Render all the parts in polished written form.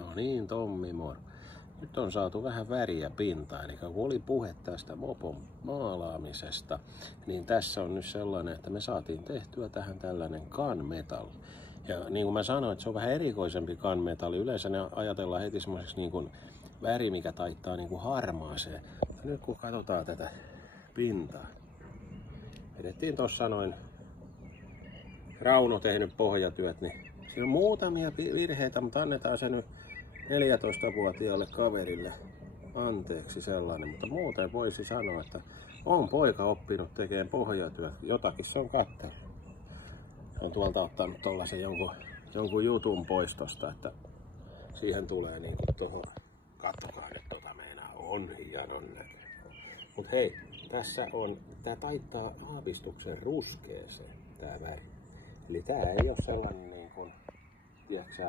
No niin, Tommi moro. Nyt on saatu vähän väriä pintaan, eli kun oli puhe tästä mopon maalaamisesta, niin tässä on nyt sellainen, että me saatiin tehtyä tähän tällainen gunmetal. Ja niin kuin mä sanoin, että se on vähän erikoisempi gunmetal. Yleensä ne ajatellaan heti semmoiseksi niin kuin väri, mikä taittaa niin kuin harmaaseen. Mutta nyt kun katsotaan tätä pintaa, vedettiin tuossa noin Rauno tehnyt pohjatyöt, niin siinä on muutamia virheitä, mutta annetaan se nyt 14-vuotiaalle kaverille anteeksi sellainen, mutta muuten voisi sanoa, että on poika oppinut tekemään pohjatyöt. Jotakin se on katsellut. On tuolta ottanut tollasen jonkun jutun pois tosta, että siihen tulee niinku tohon, katsokaa nyt tota meinaa, on hienon näköinen. Mut hei, tässä on, tää taittaa aavistuksen ruskeeseen tää väri. Eli tää ei oo sellainen niinku, tiiäksä,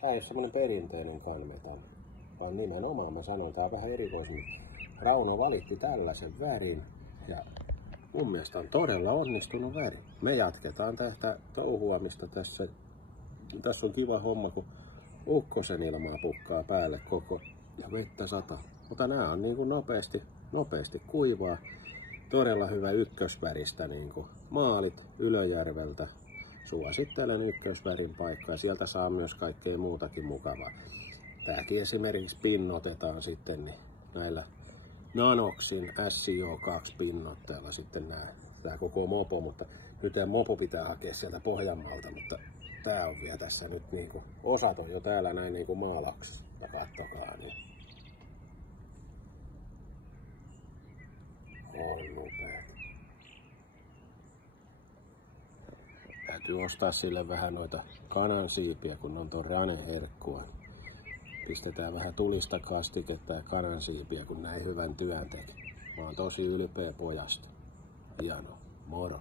tää ei ole semmoinen perinteinen gunmetal, vaan nimenomaan mä sanoin, tää on vähän erikoisemmin. Rauno valitti tällaisen värin ja mun mielestä on todella onnistunut väri. Me jatketaan tästä touhuamista tässä. Tässä on kiva homma, kun ukkosen ilmaa pukkaa päälle koko ja vettä sataa. Mutta nää on niin kuin nopeasti kuivaa. Todella hyvä ykkösväristä niin kuin maalit Ylöjärveltä. Suosittelen ykkösvärin paikkaa. Sieltä saa myös kaikkea muutakin mukavaa. Tääkin esimerkiksi pinnotetaan sitten niin näillä Nanoxin SCO2 pinnotteella sitten tää koko mopo, mutta nyt tämä mopo pitää hakea sieltä Pohjanmaalta, mutta tää on vielä tässä nyt niinku, osat on jo täällä näin niinku maalaksi. Ja kattokaa niin. On upeat. Täytyy ostaa sille vähän noita kanansiipiä, kun on ton raneherkkua. Pistetään vähän tulista kastiketta ja kanansiipiä, kun näin hyvän työn teki. Mä oon tosi ylpeä pojasta. Hieno. Moro.